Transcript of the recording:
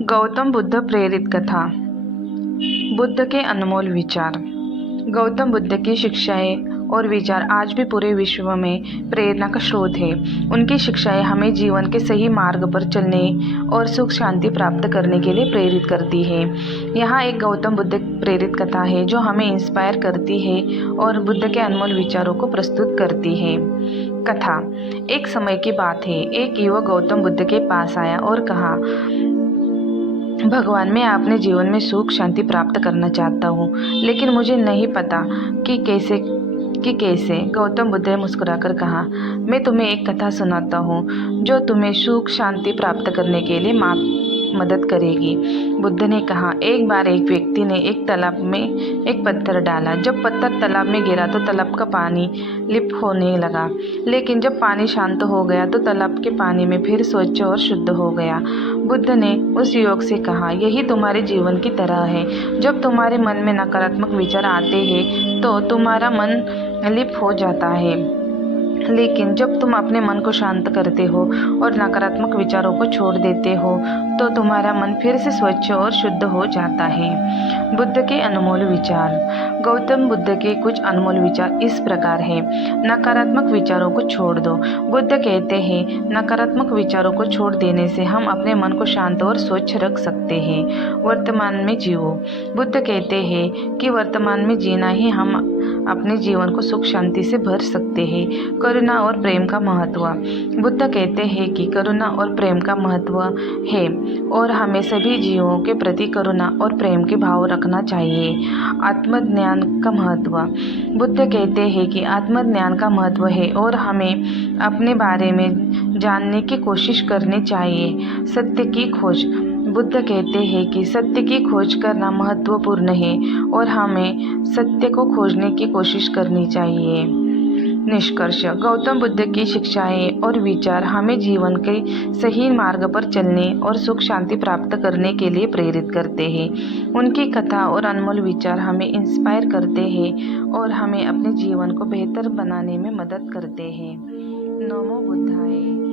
गौतम बुद्ध प्रेरित कथा। बुद्ध के अनमोल विचार। गौतम बुद्ध की शिक्षाएं और विचार आज भी पूरे विश्व में प्रेरणा का स्रोत है। उनकी शिक्षाएं हमें जीवन के सही मार्ग पर चलने और सुख शांति प्राप्त करने के लिए प्रेरित करती है। यहाँ एक गौतम बुद्ध प्रेरित कथा है जो हमें इंस्पायर करती है और बुद्ध के अनमोल विचारों को प्रस्तुत करती है। कथा। एक समय की बात है, एक युवक गौतम बुद्ध के पास आया और कहा, भगवान, मैं अपने जीवन में सुख शांति प्राप्त करना चाहता हूँ, लेकिन मुझे नहीं पता कि कैसे। गौतम बुद्ध ने मुस्कुराकर कहा, मैं तुम्हें एक कथा सुनाता हूँ जो तुम्हें सुख शांति प्राप्त करने के लिए मदद करेगी। बुद्ध ने कहा, एक बार एक व्यक्ति ने एक तालाब में एक पत्थर डाला। जब पत्थर तालाब में गिरा तो तालाब का पानी लिप्त होने लगा, लेकिन जब पानी शांत हो गया तो तालाब के पानी में फिर स्वच्छ और शुद्ध हो गया। बुद्ध ने उस युवक से कहा, यही तुम्हारे जीवन की तरह है। जब तुम्हारे मन में नकारात्मक विचार आते हैं तो तुम्हारा मन लिप्त हो जाता है, लेकिन जब तुम अपने मन को शांत करते हो और नकारात्मक विचारों को छोड़ देते हो तो तुम्हारा मन फिर से स्वच्छ और शुद्ध हो जाता है। बुद्ध के अनमोल विचार। गौतम बुद्ध के कुछ अनमोल विचार इस प्रकार है। नकारात्मक विचारों को छोड़ दो। बुद्ध कहते हैं, नकारात्मक विचारों को छोड़ देने से हम अपने मन को शांत और स्वच्छ रख सकते हैं। वर्तमान में जियो। बुद्ध कहते हैं कि वर्तमान में जीना ही हम अपने जीवन को सुख शांति से भर सकते हैं। करुणा और प्रेम का महत्व। बुद्ध कहते हैं कि करुणा और प्रेम का महत्व है और हमें सभी जीवों के प्रति करुणा और प्रेम के भाव रखना चाहिए। आत्मज्ञान का महत्व। बुद्ध कहते हैं कि आत्मज्ञान का महत्व है और हमें अपने बारे में जानने की कोशिश करनी चाहिए। सत्य की खोज। बुद्ध कहते हैं कि सत्य की खोज करना महत्वपूर्ण है और हमें सत्य को खोजने की कोशिश करनी चाहिए। निष्कर्ष। गौतम बुद्ध की शिक्षाएं और विचार हमें जीवन के सही मार्ग पर चलने और सुख शांति प्राप्त करने के लिए प्रेरित करते हैं। उनकी कथा और अनमोल विचार हमें इंस्पायर करते हैं और हमें अपने जीवन को बेहतर बनाने में मदद करते हैं। नमो बुद्धाय।